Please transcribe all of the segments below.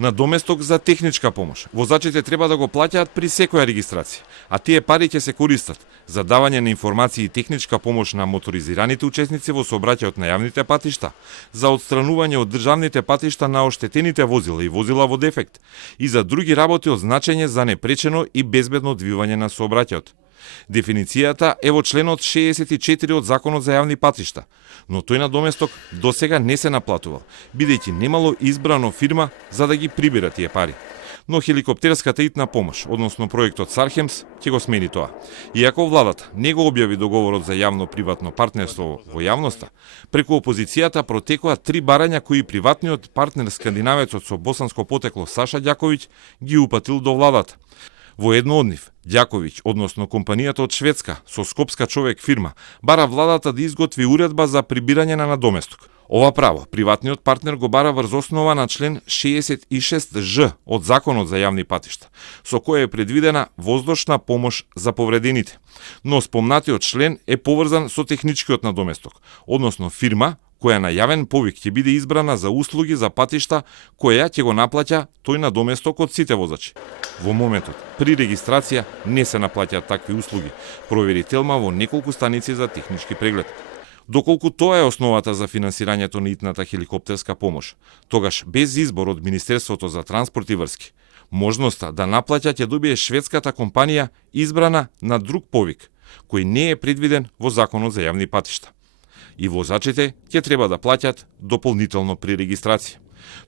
На доместок за техничка помош, возачите треба да го плаќаат при секоја регистрација, а тие пари ќе се користат за давање на информации и техничка помош на моторизираните учесници во сообраќајот на јавните патишта, за отстранување од државните патишта на оштетените возила и возила во дефект и за други работи од значење за непречено и безбедно одвивање на сообраќајот. Дефиницијата е во членот 64 од Законот за јавни патишта, но тој надоместок досега не се наплатувал, бидејќи немало избрано фирма за да ги прибира тие пари. Но хеликоптерската итна помош, односно проектот Сархемс, ќе го смени тоа. Иако владата не го објави договорот за јавно-приватно партнерство во јавноста, преку опозицијата протекоа 3 барања кои приватниот партнер скандинавецот со босанско потекло Саша Ѓаковиќ ги упатил до владата. Во едно од нив, Ѓаковиќ, односно компанијата од Шведска, со скопска човек фирма, бара владата да изготви уредба за прибирање на надоместок. Ова право, приватниот партнер го бара врз основа на член 66ж од Законот за јавни патишта, со кој е предвидена воздушна помош за повредените. Но спомнатиот член е поврзан со техничкиот надоместок, односно фирма која на јавен повик ќе биде избрана за услуги за патишта која ќе го наплаќа тој надоместок од сите возачи. Во моментот, при регистрација не се наплаќаат такви услуги, провери Телма во неколку станици за технички преглед. Доколку тоа е основата за финансирањето на итната хеликоптерска помош, тогаш без избор од Министерството за транспорт и врски, можноста да наплаќа ќе добие шведската компанија избрана на друг повик, кој не е предвиден во Законот за јавни патишта. И возачите ќе треба да плаќат дополнително при регистрација.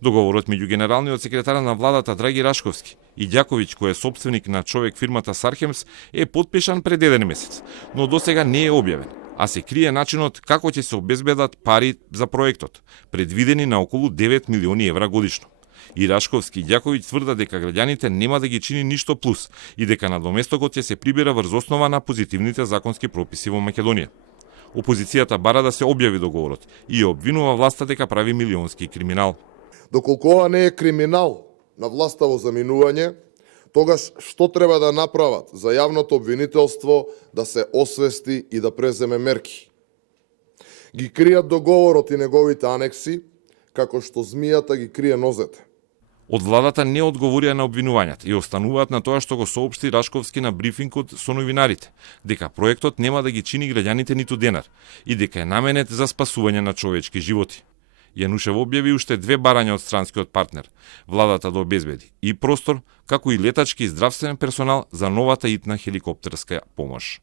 Договорот меѓу генералниот секретар на владата Драги Рашковски и Ѓаковиќ, кој е сопственик на човек фирмата Сархемс, е потпишан пред 1 месец, но досега не е објавен, а се крие начинот како ќе се обезбедат пари за проектот, предвидени на околу 9 милиони евра годишно. И Рашковски и Ѓаковиќ тврдат дека граѓаните нема да ги чини ништо плюс и дека надоместокот ќе се прибира врз основа на позитивните законски прописи во Македонија. Опозицијата бара да се објави договорот и обвинува власта дека прави милионски криминал. Доколку ова не е криминал на власта во заминување, тогаш што треба да направат за јавното обвинителство да се освести и да преземе мерки? Ги кријат договорот и неговите анекси, како што змијата ги крие нозете. Од владата не одговорија на обвинувањата и остануваат на тоа што го соопшти Рашковски на брифингот со новинарите, дека проектот нема да ги чини граѓаните ниту денар и дека е наменет за спасување на човечки животи. Јанушев објави уште 2 барања од странскиот партнер, владата да обезбеди и простор, како и летачки и здравствен персонал за новата итна хеликоптерска помош.